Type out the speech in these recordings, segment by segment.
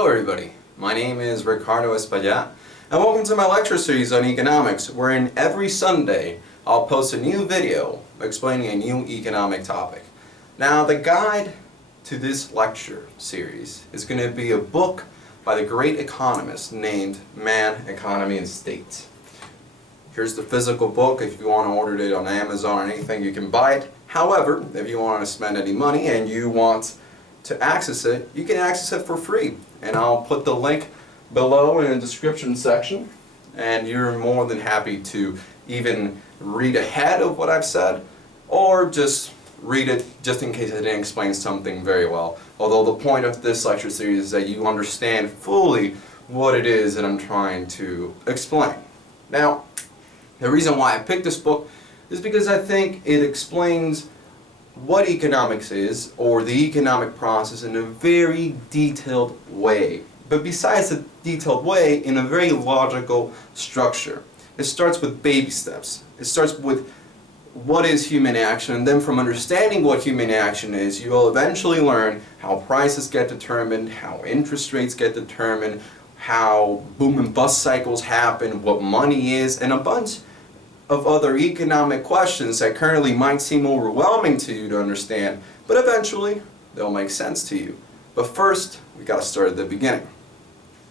Hello everybody, my name is Ricardo Espaillat and welcome to my lecture series on economics, wherein every Sunday I'll post a new video explaining a new economic topic. Now the guide to this lecture series is going to be a book by the great economist named Man, Economy and State. Here's the physical book. If you want to order it on Amazon or anything, you can buy it. However, if you want to spend any money and you want to access it, you can access it for free. And I'll put the link below in the description section, and you're more than happy to even read ahead of what I've said, or just read it just in case I didn't explain something very well. Although the point of this lecture series is that you understand fully what it is that I'm trying to explain. Now, the reason why I picked this book is because I think it explains what economics is, or the economic process, in a very detailed way. But besides the detailed way, in a very logical structure. It starts with baby steps. It starts with what is human action, and then from understanding what human action is, you will eventually learn how prices get determined, how interest rates get determined, how boom and bust cycles happen, what money is, and a bunch of other economic questions that currently might seem overwhelming to you to understand, but eventually they'll make sense to you. But first, we got to start at the beginning.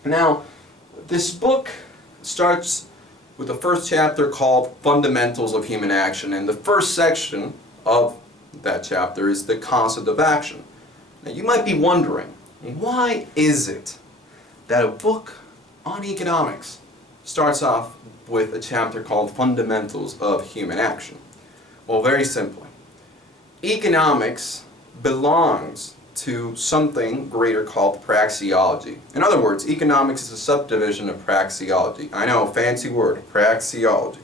Now, this book starts with the first chapter called Fundamentals of Human Action, and the first section of that chapter is the concept of action. Now, you might be wondering, why is it that a book on economics starts off with a chapter called Fundamentals of Human Action? Well, very simply, economics belongs to something greater called praxeology. In other words, economics is a subdivision of praxeology. I know, fancy word, praxeology.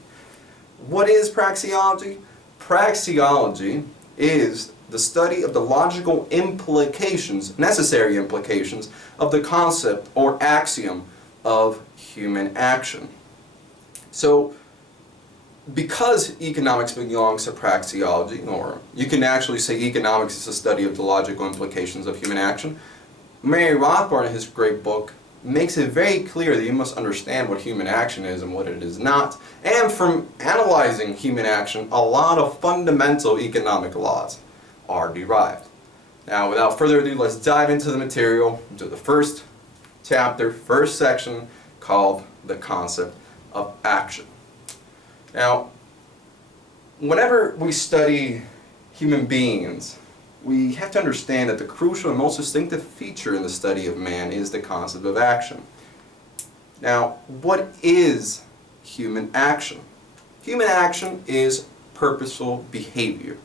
What is praxeology? Praxeology is the study of the logical implications, necessary implications, of the concept or axiom of human action. So, because economics belongs to praxeology, or you can actually say economics is a study of the logical implications of human action, Mary Rothbard in his great book makes it very clear that you must understand what human action is and what it is not, and from analyzing human action, a lot of fundamental economic laws are derived. Now, without further ado, let's dive into the material, into the first chapter, first section, called the concept of action. Now, whenever we study human beings, we have to understand that the crucial and most distinctive feature in the study of man is the concept of action. Now, what is human action? Human action is purposeful behavior,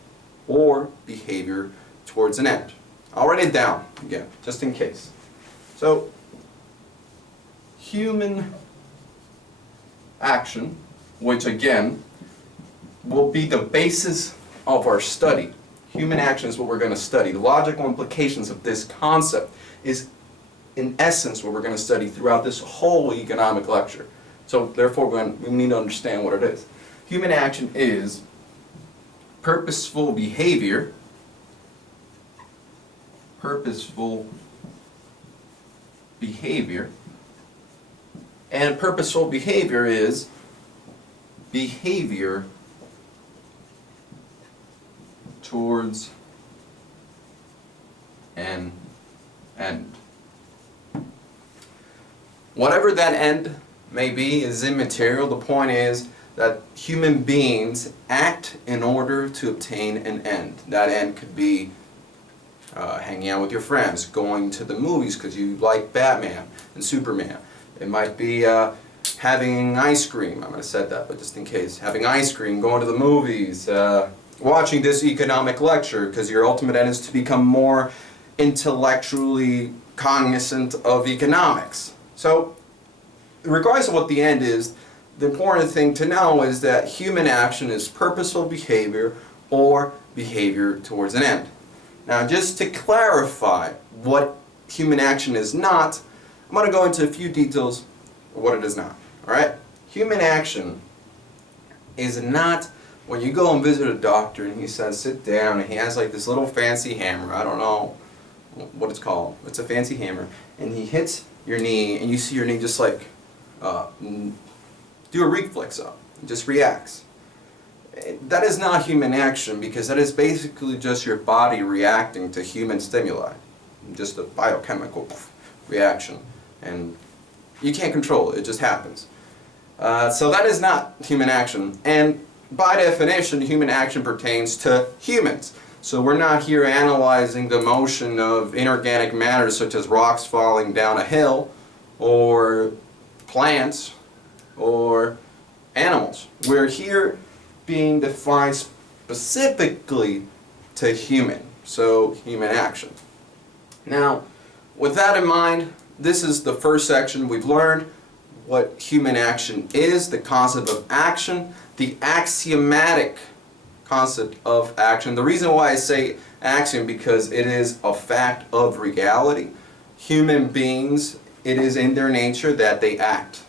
or behavior towards an end. I'll write it down again, just in case. So, human action, which again will be the basis of our study. Human action is what we're going to study. The logical implications of this concept is in essence what we're going to study throughout this whole economic lecture. So therefore we need to understand what it is. Human action is purposeful behavior, and purposeful behavior is behavior towards an end. Whatever that end may be is immaterial. The point is that human beings act in order to obtain an end. That end could be hanging out with your friends, going to the movies because you like Batman and Superman. It might be having ice cream. I might have said that, but just in case. Having ice cream, going to the movies, watching this economic lecture because your ultimate end is to become more intellectually cognizant of economics. So, regardless of what the end is, the important thing to know is that human action is purposeful behavior or behavior towards an end. Now, just to clarify what human action is not, I'm going to go into a few details of what it is not. Alright? Human action is not when you go and visit a doctor and he says sit down and he has like this little fancy hammer, I don't know what it's called. It's a fancy hammer, and he hits your knee, and you see your knee just like do a reflex up. It just reacts. That is not human action, because that is basically just your body reacting to human stimuli. Just a biochemical reaction. And you can't control it, it just happens. So that is not human action. And by definition, human action pertains to humans. So we're not here analyzing the motion of inorganic matter such as rocks falling down a hill, or plants, or animals. We're here being defined specifically to human, so human action. Now, with that in mind, this is the first section. We've learned what human action is, the concept of action, the axiomatic concept of action. The reason why I say axiom, because it is a fact of reality. Human beings, it is in their nature that they act.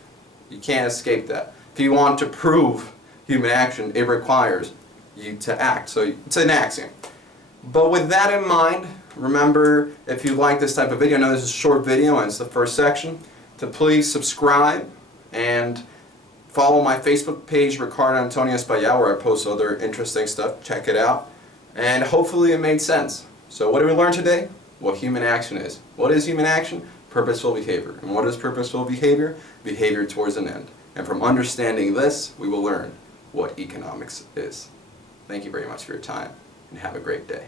You can't escape that. If you want to prove human action, it requires you to act. So it's an axiom. But with that in mind, remember, if you like this type of video, I know this is a short video and it's the first section, to please subscribe and follow my Facebook page, Ricardo Antonio Espaillat, where I post other interesting stuff. Check it out. And hopefully it made sense. So what did we learn today? What human action is. What is human action? Purposeful behavior. And what is purposeful behavior? Behavior towards an end. And from understanding this, we will learn what economics is. Thank you very much for your time, and have a great day.